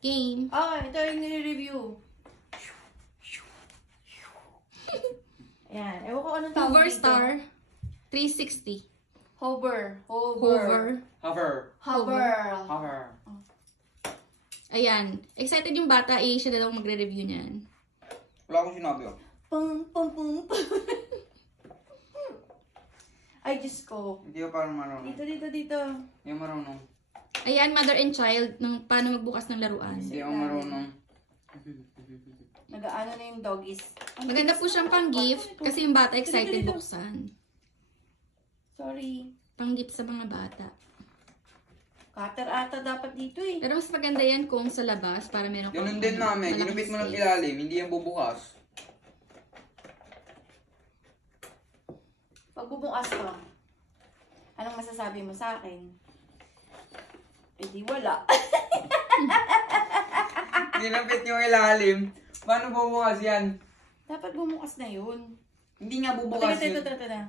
game. Ito yung nire-review. Ayan. Ewan ko anong tawag Hoover dito. Star 360. Hover. Hover. Ayan. Excited yung bata siya na daw magre-review niyan. Wala akong sinabi oh. Pum. Ay, Diyos ko. Hindi ko parang marunong. Dito. Hindi ako marunong. Ayan, mother and child ng paano magbukas ng laruan. Hindi ako marunong. Nag-ano na yung doggies. Maganda po siyang pang-gift kasi yung bata excited buksan. Sorry. Pang-gift sa mga bata. Cutter ata dapat dito eh. Pero mas maganda yan kung sa labas para meron Ganun din namin. malaking Ginupit mo ng space. ilalim. Hindi yan bubukas. Pag bubukas ko, anong masasabi mo sa akin? Eh di wala. Ginupit yung ilalim. Paano bubukas yan? Dapat bumukas na yun. Hindi nga bubukas yun. Ito na.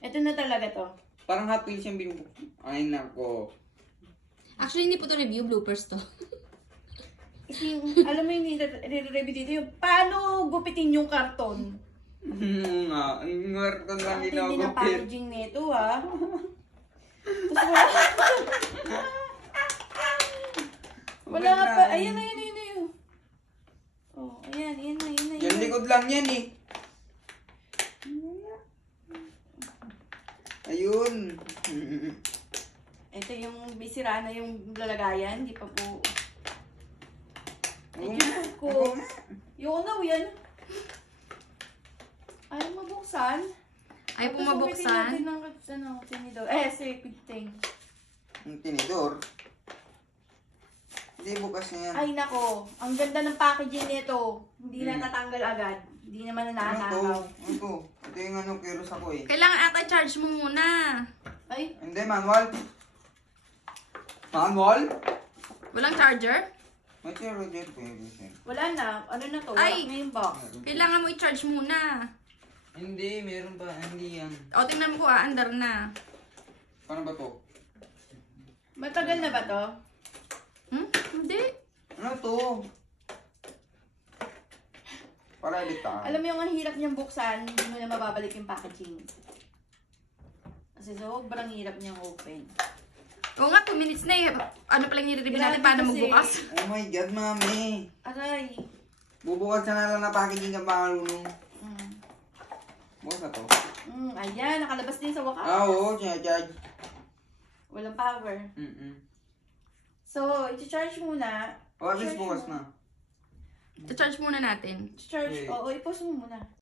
Ito na talaga to. Parang Hot Wheels yung binubukas. Ay nako. Actually, hindi po to review, bloopers to. Alam mo yung nire-review dito yung paano gupitin yung karton. Nga. Ang karton lang Hindi na ginagupit. packaging nito Tapos wala ka pa. Ayan. Oh, ayan. Yan likod lang yan eh. Ayun. Ito yung bisira na yung lalagayan. Hindi pa po. Ay, Oo Diyos nga. ko. Oo nga. Yung yan. Ayaw mabuksan. Ayaw po Tapos mabuksan. umitin natin ng tinidor. Sacred thing. Ang tinidor. Hindi bukas na yan. Ay nako, ang ganda ng packaging nito. Hindi na tatanggal agad. Hindi naman Ano to? nananakaw. Ano to? Ito yung ano, kiros ako eh. Kailangan ata charge mo muna. Ay, Hindi, manual. Manual? Walang charger? May charger ko yun. wala na. Ano na to? Ay! Wala na yung box. Kailangan mo i-charge muna. Hindi, meron pa. Hindi yan. O, tingnan mo ko andar na. Paano ba to? Matagal na ba to? Hindi. Ano to? Para bitaw. Alam mo yung ang hirap niyang buksan, hindi mo na mababalik yung packaging. Kasi sobrang hirap niyang open. Oo nga, 2 minutes na eh. Ano pala yung nire-review natin Grabe paano kasi. magbukas? Oh my God, mami. Aray. Bubukas na lang na packaging ka pangalunong. Mm. Bukas na to. Ayan, nakalabas din sa wakas. Oo, charge. Walang power. So, i-charge muna. O, at least bukas na. I-charge muna natin. Charge, Okay. oo, i-post mo muna.